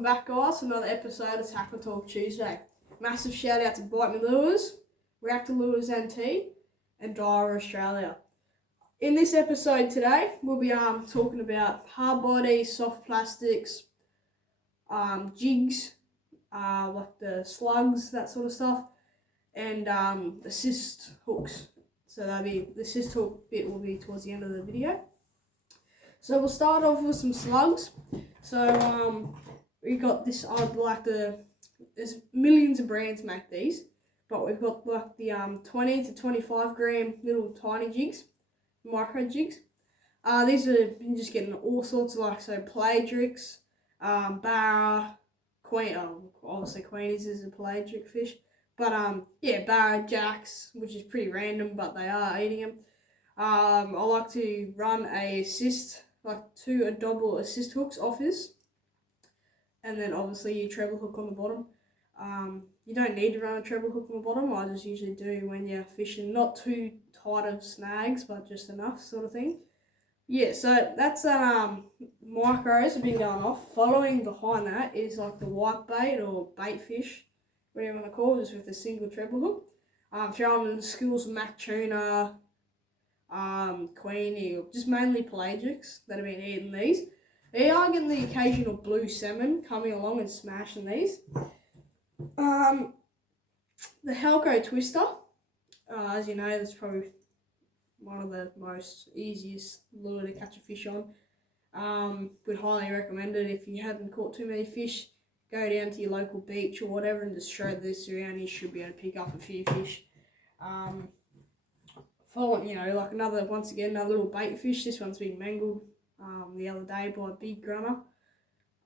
welcome back guys to another episode of Tackle Talk Tuesday. Massive shout out to Bite Me Lures, Reactor Lures NT and Dyer Australia. In this episode today, we'll be talking about hard body, soft plastics, jigs, like the slugs, that sort of stuff, and assist hooks. So the assist hook bit will be towards the end of the video. So we'll start off with some slugs. So we got this. There's millions of brands make these, but we've got like the 20 to 25 gram little tiny jigs, micro jigs. These are you can just getting all sorts of pelagics, barra, queen. Obviously queenies is a pelagic fish, but barra, jacks, which is pretty random, but they are eating them. I like to run a assist, a double assist hooks off this, and then obviously you treble hook on the bottom. You don't need to run a treble hook on the bottom. I just usually do when you're fishing not too tight of snags, but just enough sort of thing. Yeah, so that's micros have been going off. Following behind that is like the white bait or bait fish, whatever you want to call it, just with a single treble hook. Throwing in the schools of mac tuna, queenie, or just mainly pelagics that have been eating these. They are getting the occasional blue salmon coming along and smashing these. The Halco Twister, as you know, that's probably one of the most easiest lure to catch a fish on. Would highly recommend it if you haven't caught too many fish. Go down to your local beach or whatever and just throw this around. You should be able to pick up a few fish. Following, another little bait fish. This one's been mangled the other day by a big grunner.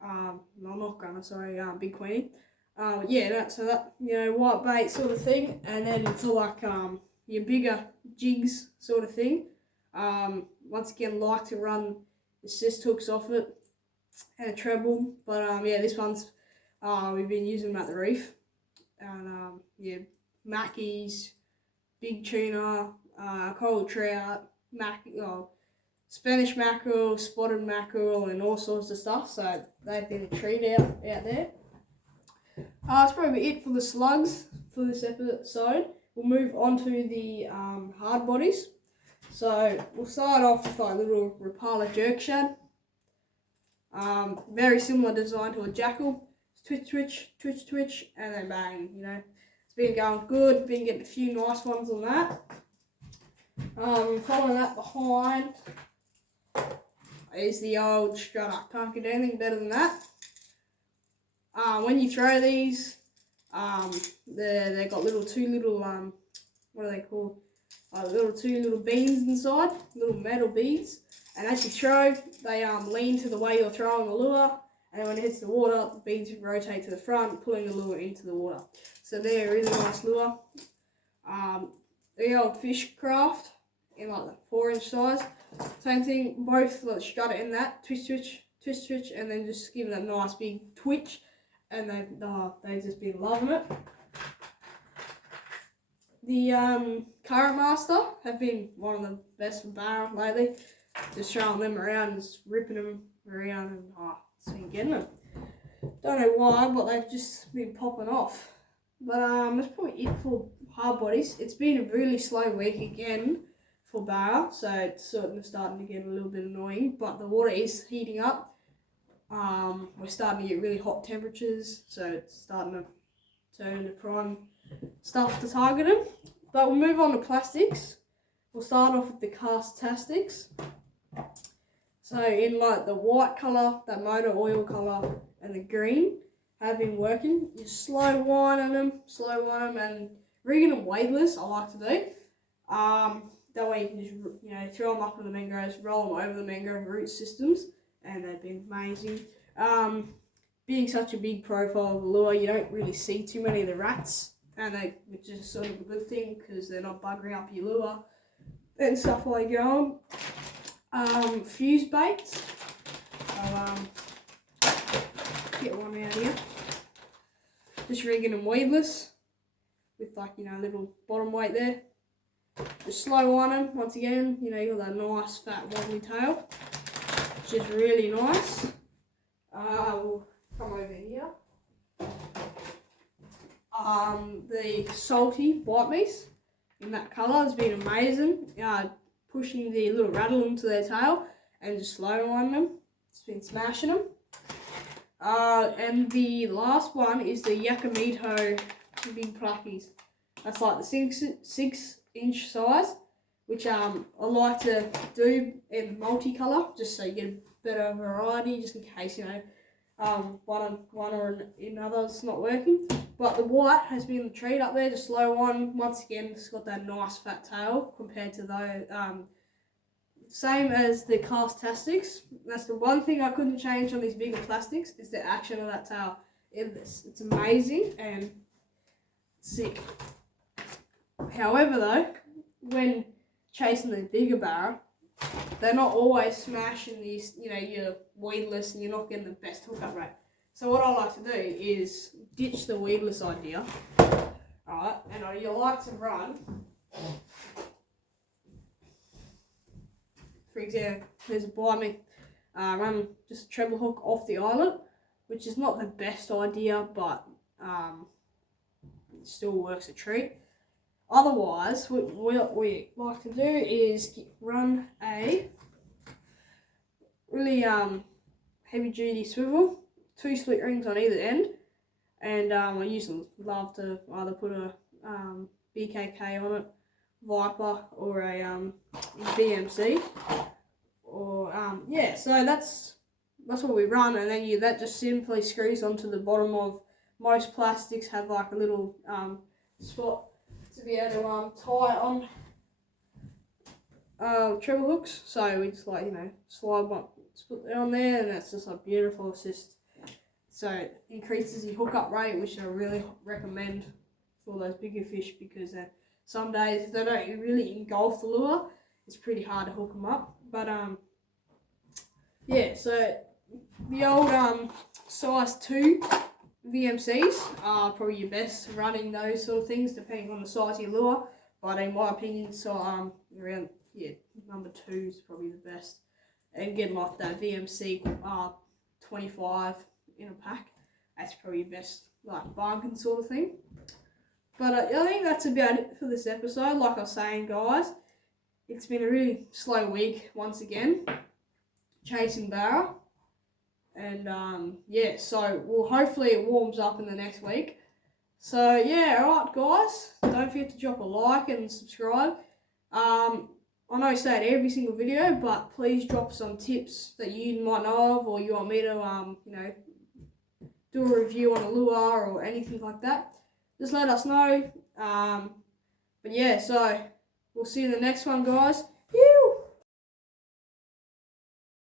Not grunner, sorry, big queenie. White bait sort of thing, and then for your bigger jigs sort of thing. Once again, like to run assist hooks off it and a treble, but this one's we've been using them at the reef, and mackies, big tuna, coral trout, Spanish mackerel, spotted mackerel, and all sorts of stuff. So they've been a treat out there. That's probably it for the slugs for this episode. We'll move on to the hard bodies. So we'll start off with a little Rapala jerk shad. Very similar design to a jackal. Twitch, twitch, twitch, twitch, and then bang. It's been going good. Been getting a few nice ones on that. Following that behind is the old strutter. Can't get anything better than that. When you throw these, they've got two little what are they called? Two little beans inside, little metal beads. And as you throw, they lean to the way you're throwing the lure. And when it hits the water, the beads rotate to the front, pulling the lure into the water. So they're a really nice lure. The old fish craft in the 4-inch size. Same thing, both strut it in that, twitch, twitch, twitch, twitch, and then just give it a nice big twitch. And they've just been loving it. The Current Master have been one of the best for barra lately. Just throwing them around, just ripping them around, and it's been getting them. Don't know why, but they've just been popping off. But that's probably it for hard bodies. It's been a really slow week again for barra, so it's sort of starting to get a little bit annoying. But the water is heating up. We're starting to get really hot temperatures, so it's starting to turn into prime stuff to target them. But we'll move on to plastics. We'll start off with the Cast-tastics. So in the white colour, that motor oil colour, and the green have been working. You slow wind them, and rigging them weightless, I like to do. That way you can just throw them up in the mangroves, roll them over the mangrove root systems, and they've been amazing. Being such a big profile of the lure, you don't really see too many of the rats, which is sort of a good thing because they're not buggering up your lure and stuff while you go on. Fuse baits. I'll get one out here. Just rigging them weedless with little bottom weight there. Just slow on them once again. You got that nice fat wobbly tail, which is really nice. We'll come over here. The salty bite me's in that colour has been amazing. Pushing the little rattle into their tail and just slow on them. It's been smashing them. And the last one is the Yakamito big plackies. That's like the 6-inch size, which I like to do in multicolour, just so you get a better variety, just in case, you know, one or another's not working. But the white has been the treat up there, just slow on. Once again, it's got that nice fat tail compared to those, same as the Castastics. That's the one thing I couldn't change on these bigger plastics, is the action of that tail. It's amazing and sick. However though, when chasing the bigger barra, they're not always smashing these, you know, your weedless, and you're not getting the best hookup rate. So what I like to do is ditch the weedless idea, alright, and you like to run, for example, there's a bite me, run just a treble hook off the eyelet, which is not the best idea, but it still works a treat. Otherwise, what we like to do is run a really heavy duty swivel, 2 split rings on either end, and I usually love to either put a BKK on it, Viper, or a VMC, or yeah. So that's what we run, and then that just simply screws onto the bottom of most plastics. Have like a little spot to be able to tie on treble hooks. So we just, like, you know, slide one, put it on there, and that's just a beautiful assist. So it increases your hookup rate, which I really recommend for those bigger fish, because some days if they don't really engulf the lure, it's pretty hard to hook them up. But yeah, so the old size 2 VMCs are probably your best running those sort of things, depending on the size of your lure. But in my opinion, so around, yeah, number 2 is probably the best. And getting like that VMC 25 in a pack, that's probably your best, like, bargain sort of thing. But I think that's about it for this episode. Like I was saying, guys, it's been a really slow week once again, chasing barra. And yeah, so hopefully it warms up in the next week. So yeah, alright guys, don't forget to drop a like and subscribe. I know I say it every single video, but please drop some tips that you might know of, or you want me to you know, do a review on a lure or anything like that. Just let us know. But yeah, so we'll see you in the next one, guys.